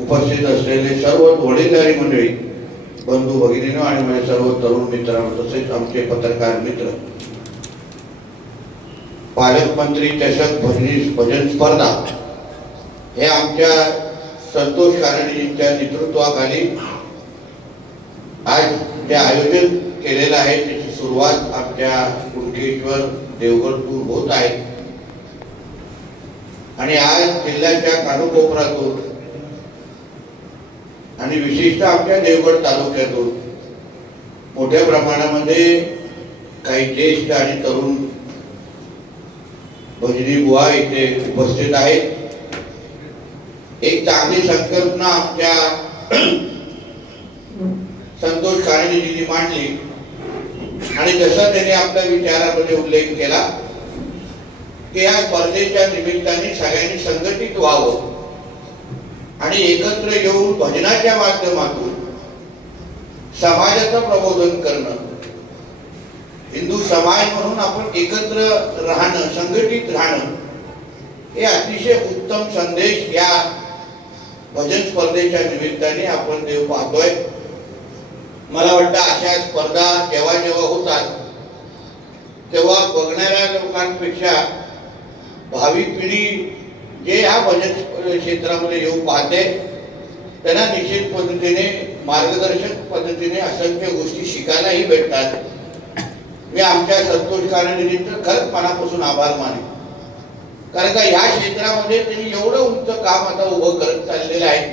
उपस्थित असलेले सर्व वडीलधारी मंडळी बंधू भगिनीनं आणि माझे सर्व तरुण मित्रांनो तसेच आमचे पत्रकार मित्र पालकमंत्री चषक भजनी भजन स्पर्धा हे आमच्या संतोष कारणीजींच्या नेतृत्वाखाली आज जे आयोजन केलेलं आहे. त्याची सुरुवात आमच्या कुणकेश्वर देवगडपूर होत आहे. आणि आज जिल्ह्याच्या कानोकोपरातून आणि विशेषतः आपल्या देवगड तालुक्यातून मोठ्या प्रमाणामध्ये काही ज्येष्ठ आणि तरुण भजनी बुवा इथे उपस्थित आहेत. एक चांगली संकल्पना आमच्या संतोष कारणेजींनी मांडली आणि जसं त्यांनी आपल्या विचारामध्ये उल्लेख केला की या स्पर्धेच्या निमित्ताने सगळ्यांनी संघटित व्हावं. आणि एकत्र येऊन भजनाच्या माध्यमातून समाजाचं प्रबोधन करणं. हिंदू समाज म्हणून आपण एकत्र राहणं संघटित राहणं हे अतिशय उत्तम संदेश या भजन स्पर्धेच्या निमित्ताने आपण देव पाहतोय. मला वाटतं अशा स्पर्धा जेव्हा जेव्हा होतात तेव्हा बघणाऱ्या लोकांपेक्षा भावी पिढी जे ह्या भजन क्षेत्रामध्ये येऊ पाहते त्यांना निश्चित पद्धतीने मार्गदर्शक पद्धतीने असंख्य गोष्टी शिकायलाही भेटतात. मी आमच्या संतोष कारणेजींचं खरंच मनापासून आभार माने कारण का ह्या क्षेत्रामध्ये त्यांनी एवढं उंच काम आता उभं करत चाललेलं आहे.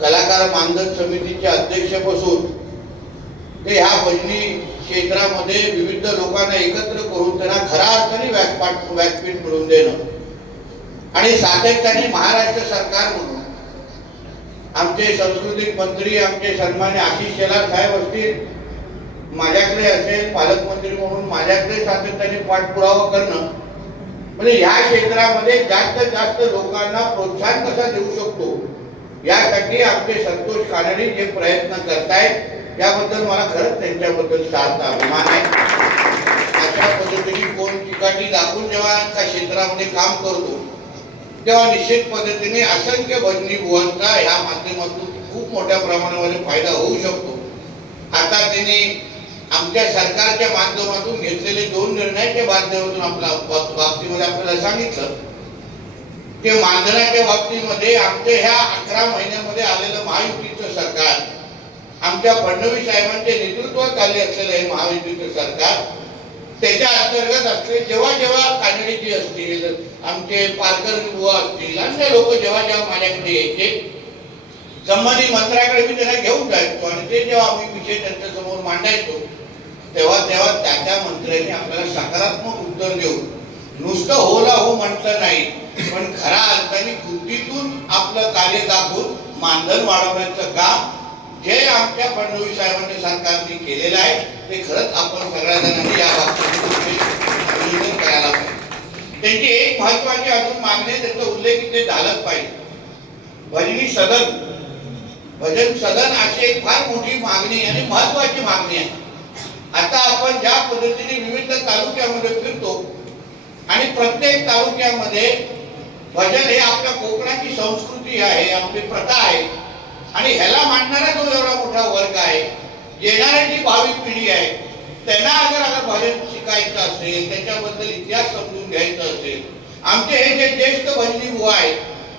कलाकार मानधन समितीचे अध्यक्षपासून ते ह्या भजनी क्षेत्रामध्ये विविध लोकांना एकत्र करून त्यांना खरा अर्थाने व्यासपाठ व्यासपीठ मिळवून देणं. आणि सातत्याने महाराष्ट्र सरकार म्हणून आमचे सांस्कृतिक मंत्री आमचे सन्मान्य आशिष शेलार साहेब असतील माझ्याकडे असेल पालकमंत्री म्हणून माझ्याकडे सातत्याने पाठपुरावा करणं. म्हणजे या क्षेत्रामध्ये जास्त जास्त लोकांना प्रोत्साहन कसा देऊ शकतो यासाठी आमचे संतोष कानडे जे प्रयत्न करतायत याबद्दल मला खरंच त्यांच्याबद्दल सार्थ अभिमान आहे. अशा पद्धतीने कोण ठिकाणी दाखवून जेव्हा त्या क्षेत्रामध्ये काम करतो तेव्हा निश्चित पद्धतीने असंख्य भजनी बुवांचा ह्या माध्यमातून खूप मोठ्या प्रमाणामध्ये फायदा होऊ शकतो. आता त्यांनी आमच्या सरकारच्या माध्यमातून घेतलेले दोन निर्णयाच्या माध्यमातून आपल्या बाबतीमध्ये आपल्याला सांगितलं. ते मानधनाच्या बाबतीमध्ये आमच्या ह्या अकरा महिन्यामध्ये आलेलं महायुतीचं सरकार आमच्या फडणवीस साहेबांच्या नेतृत्वात आले असलेलं हे महायुतीचं सरकार त्याच्या अंतर्गत असले जेव्हा जेव्हा कानडीजी असतील आमचे पालकर बुवा असतील अन्य लोक जेव्हा जेव्हा माझ्याकडे यायचे संबंधित मंत्र्याकडे मी त्यांना घेऊन जायचो आणि ते जेव्हा आम्ही विषय त्यांच्यासमोर मांडायचो तेव्हा तेव्हा त्या त्या मंत्र्यांनी आपल्याला सकारात्मक उत्तर देऊन नुसतं होला हो म्हटलं नाही पण खऱ्या अर्थाने कृतीतून आपलं कार्य दाखवून मानधन वाढवण्याचं काम जे आमच्या फडणवीस साहेबांनी सरकारने केलेलं आहे ते खरंच आपण सगळ्या जणांनी या बाबतीत करायला पाहिजे. त्यांची एक महत्वाची अजून मागणी आहे उल्लेख इथे झालाच पाहिजे. भजनी सदन भजन सदन अशी एक फार मोठी मागणी आणि महत्वाची मागणी आहे. आता आपण ज्या पद्धतीने विविध तालुक्यामध्ये फिरतो आणि प्रत्येक तालुक्यामध्ये भजन हे आपल्या कोकणाची संस्कृती आहे आपली प्रथा आहे आणि ह्याला मांडणार मोठा वर्ग आहे. येणारी जी भावी पिढी आहे त्यांना अगर आता भजन शिकायचं असेल त्याच्याबद्दल इतिहास समजून घ्यायचा असेल आमचे हे जे ज्येष्ठ भजनी बुवा आहेत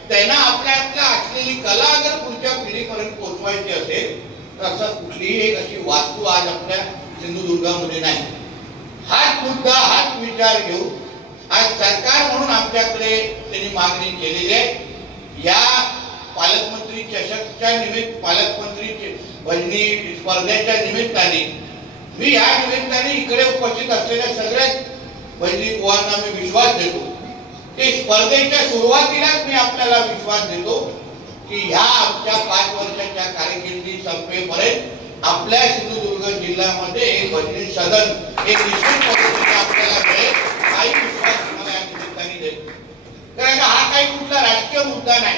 त्यांना आपल्यातल्या असलेली कला अगर पुढच्या पिढीपर्यंत पोहोचवायची असेल तर असं कुठलीही एक अशी वास्तू आज आपल्या सिंधुदुर्गामध्ये नाही. हाच मुद्दा हाच विचार घेऊन आज सरकार म्हणून आमच्याकडे त्यांनी मागणी केलेली आहे. या पालकमंत्री चषकच्या निमित्त पालकमंत्री चे- भजनी स्पर्धेच्या निमित्ताने. मी या निमित्ताने इकडे उपस्थित असलेल्या सगळ्याच भजनी बुवांना मी विश्वास देतो. ते स्पर्धेच्या सुरुवातीलाच मी आपल्याला विश्वास देतो की ह्या आमच्या पाच वर्षाच्या कारकिर्दी संपेपर्यंत आपल्या सिंधुदुर्ग जिल्ह्यामध्ये एक भजनी सदन एक निश्चित पद्धतीने आपल्याला मिळेल काही विश्वास तुम्हाला या निमित्ताने देतो. कारण हा काही कुठला राजकीय मुद्दा नाही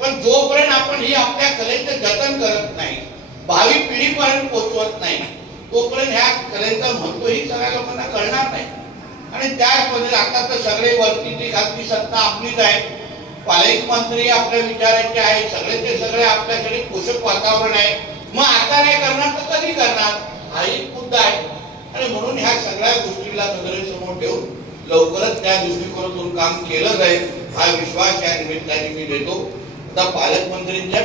पण जोपर्यंत आपण ही आपल्या कलेचं जतन भावी पिढीपर्यंत पोहोचवत नाही. तोपर्यंत ह्या कलेचं महत्त्व ही सगळ्या लोकांना कळणार नाही. आणि त्याच पद्धतीने आता तर सगळे वरती खालची सत्ता आपलीच आहे. पालकमंत्री आपल्या विचारांचे आहे. सगळे ते सगळे आपल्याकडे पोषक वातावरण आहे. मग आता नाही करणार तर कधी करणार? हा एक मुद्दा आहे. आणि म्हणून ह्या सगळ्या गोष्टीला नजरेसमोर ठेवून लवकरच त्या दृष्टिकोनातून काम केलं जाईल. हा विश्वास या निमित्ताने मी देतो. आता पालकमंत्रींच्या